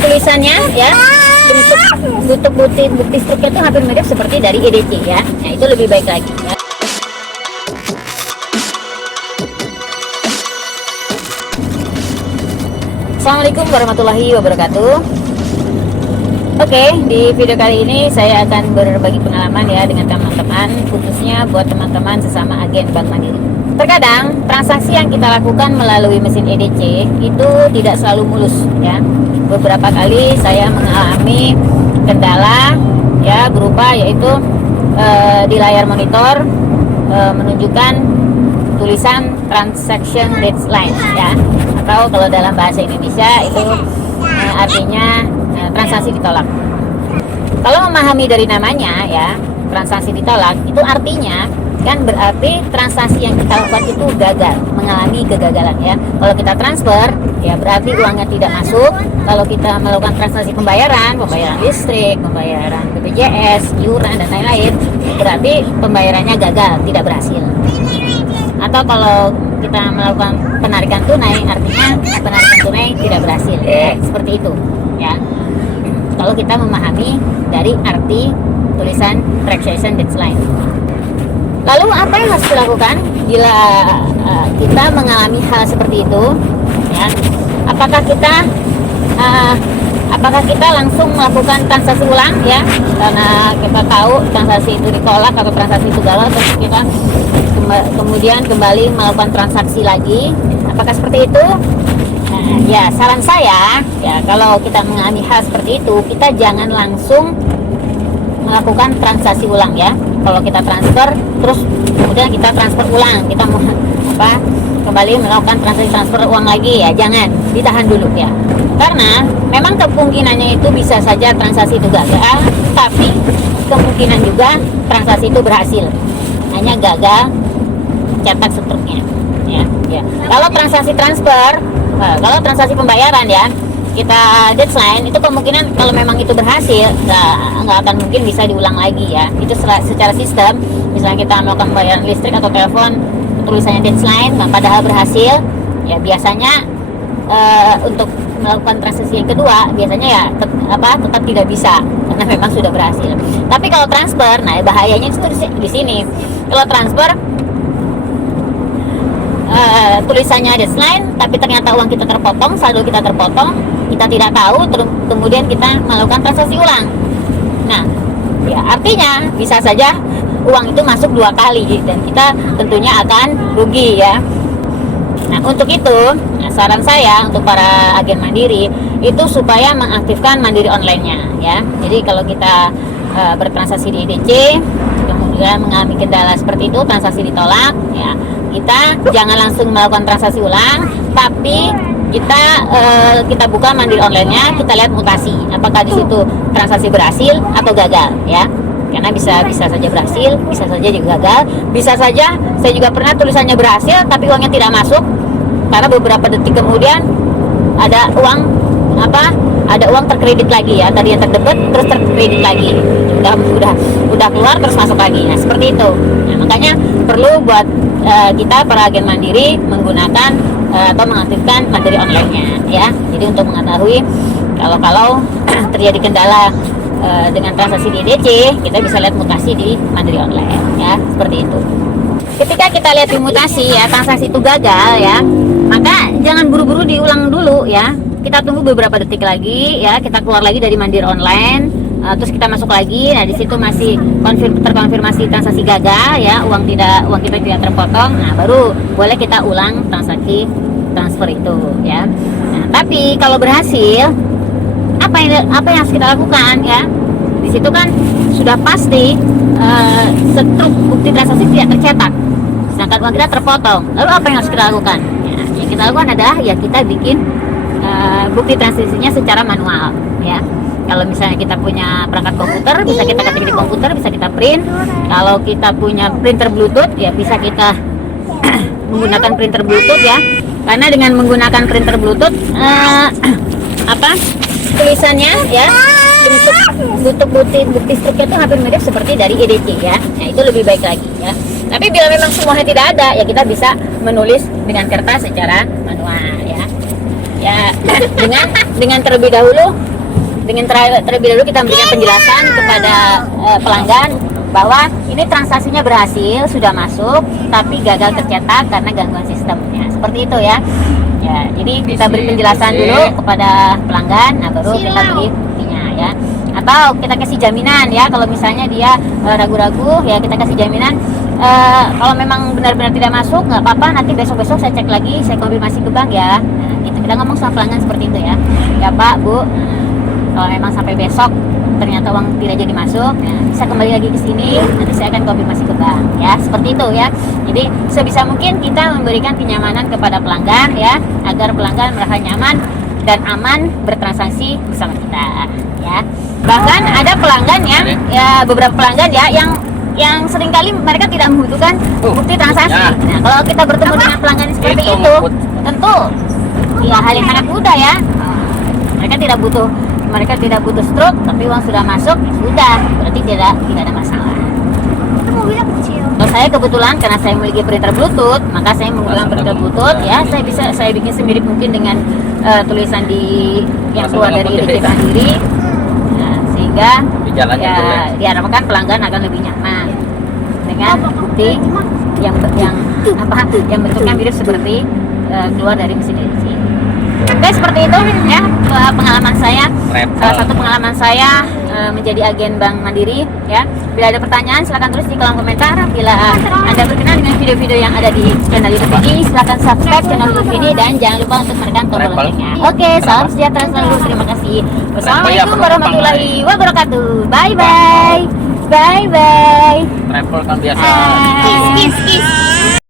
tulisannya ya, bentuk bukti struknya itu hampir mirip seperti dari EDC ya. Nah, itu lebih baik lagi ya. Assalamualaikum warahmatullahi wabarakatuh. Oke, di video kali ini saya akan berbagi pengalaman ya dengan teman-teman, khususnya buat teman-teman sesama agen Bank Mandiri. Terkadang transaksi yang kita lakukan melalui mesin EDC itu tidak selalu mulus ya. Beberapa kali saya mengalami kendala ya, berupa yaitu di layar monitor menunjukkan tulisan transaction deadline ya, atau kalau dalam bahasa Indonesia itu artinya transaksi ditolak. Kalau memahami dari namanya ya, transaksi ditolak itu artinya kan berarti transaksi yang kita lakukan itu gagal, mengalami kegagalan ya. Kalau kita transfer ya berarti uangnya tidak masuk. Kalau kita melakukan transaksi pembayaran listrik, pembayaran BPJS, iuran dan lain-lain, berarti pembayarannya gagal, tidak berhasil. Atau kalau kita melakukan penarikan tunai, artinya penarikan tunai tidak berhasil ya, seperti itu ya. Kalau kita memahami dari arti tulisan transaction deadline. Lalu apa yang harus dilakukan bila kita mengalami hal seperti itu ya? Apakah kita langsung melakukan transaksi ulang ya, karena kita tahu transaksi itu ditolak atau transaksi itu gagal, terus kita kemudian kembali melakukan transaksi lagi? Apakah seperti itu? Ya, saran saya ya, kalau kita mengalami hal seperti itu, kita jangan langsung melakukan transaksi ulang ya. Kalau kita transfer terus kemudian kita transfer ulang, kita mau kembali melakukan transfer uang lagi ya, jangan, ditahan dulu ya. Karena memang kemungkinannya itu bisa saja transaksi itu gagal, tapi kemungkinan juga transaksi itu berhasil, hanya gagal cetak struknya ya. Kalau transaksi transfer, kalau transaksi pembayaran ya, kita deadline itu kemungkinan kalau memang itu berhasil nggak akan mungkin bisa diulang lagi ya. Itu secara sistem, misalnya kita melakukan pembayaran listrik atau telepon, tulisannya deadline padahal berhasil ya, biasanya untuk melakukan transaksi yang kedua biasanya ya tetap tidak bisa karena memang sudah berhasil. Tapi kalau transfer, nah bahayanya itu di sini. Kalau transfer tulisannya deadline tapi ternyata uang kita terpotong, saldo kita terpotong, kita tidak tahu, kemudian kita melakukan transaksi ulang. Nah ya, artinya bisa saja uang itu masuk 2 kali dan kita tentunya akan rugi ya. Nah untuk itu saran saya untuk para agen mandiri itu supaya mengaktifkan mandiri online-nya ya. Jadi kalau kita bertransaksi di EDC kemudian mengalami kendala seperti itu, transaksi ditolak ya, kita jangan langsung melakukan transaksi ulang, tapi kita buka mandiri online-nya, kita lihat mutasi apakah di situ transaksi berhasil atau gagal ya. Karena bisa saja berhasil, bisa saja juga gagal, bisa saja saya juga pernah tulisannya berhasil tapi uangnya tidak masuk karena beberapa detik kemudian ada uang terkredit lagi ya, tadi yang terdebit terus terkredit lagi, udah keluar terus masuk lagi. Nah seperti itu. Nah, makanya perlu buat kita para agen mandiri menggunakan atau mengaktifkan mandiri online-nya ya. Jadi untuk mengetahui kalau terjadi kendala dengan transaksi di EDC, kita bisa lihat mutasi di mandiri online ya, seperti itu. Ketika kita lihat di mutasi ya, transaksi itu gagal ya, maka jangan buru-buru diulang dulu ya. Kita tunggu beberapa detik lagi ya, kita keluar lagi dari mandiri online, terus kita masuk lagi. Nah di situ masih terkonfirmasi transaksi gagal ya, uang kita tidak terpotong. Nah baru boleh kita ulang transaksi transfer itu ya. Nah, tapi kalau berhasil, apa yang harus kita lakukan ya? Di situ kan sudah pasti struk bukti transaksi tidak tercetak, sedangkan uang kita terpotong. Lalu apa yang harus kita lakukan? Ya, yang kita lakukan adalah ya kita bikin bukti transaksinya secara manual ya. Kalau misalnya kita punya perangkat komputer, bisa kita ketik di komputer, bisa kita print. Kalau kita punya printer Bluetooth ya bisa kita menggunakan printer Bluetooth ya. Karena dengan menggunakan printer Bluetooth tulisannya ya, bentuk bukti struknya itu hampir mirip seperti dari EDC ya. Nah itu lebih baik lagi ya. Tapi bila memang semuanya tidak ada ya, kita bisa menulis dengan kertas secara manual ya. Ya, dengan terlebih dahulu kita memberikan penjelasan kepada pelanggan bahwa ini transaksinya berhasil, sudah masuk, tapi gagal tercetak karena gangguan sistemnya. Seperti itu ya. Ya, jadi kita beri penjelasan dulu kepada pelanggan, nah baru kita beri buktinya ya. Atau kita kasih jaminan ya, kalau misalnya dia ragu-ragu ya kita kasih jaminan. Kalau memang benar-benar tidak masuk, nggak apa-apa, nanti besok-besok saya cek lagi, saya konfirmasi ke bank ya. Nah, gitu. Kita ngomong sama pelanggan seperti itu ya. Ya Pak, Bu, kalau memang sampai besok ternyata uang tidak jadi masuk, nah, bisa kembali lagi ke sini, nanti saya akan konfirmasi ke bank ya, seperti itu ya. Jadi sebisa mungkin kita memberikan kenyamanan kepada pelanggan ya, agar pelanggan merasa nyaman dan aman bertransaksi bersama kita ya. Bahkan ada pelanggan yang ya, beberapa pelanggan ya yang seringkali mereka tidak membutuhkan bukti transaksi. Nah, kalau kita bertemu dengan pelanggan seperti itu, tentu ya hal yang sangat mudah ya. Mereka tidak butuh stroke, tapi uang sudah masuk, ya sudah, berarti tidak ada masalah. Itu mobilnya kecil. Kalau saya kebetulan karena saya memiliki printer Bluetooth, maka saya menggunakan printer Bluetooth ya, saya bikin semirip mungkin dengan tulisan yang keluar dari IDC Mandiri. Nah, sehingga ya diharapkan pelanggan akan lebih nyaman dengan bukti yang bentuknya mirip seperti keluar dari mesin IDC. Oke, seperti itu ya pengalaman saya. Salah satu pengalaman saya menjadi agen Bank Mandiri ya. Bila ada pertanyaan silakan tulis di kolom komentar. Bila Anda berkenan dengan video-video yang ada di channel YouTube ini, silakan subscribe channel YouTube ini dan jangan lupa untuk menekan tombol loncengnya. Oke, salam sejahtera selalu. Terima kasih. Wassalamualaikum warahmatullahi wabarakatuh. Bye bye. Bye bye. Travel kan biasa. Kiss kiss kiss.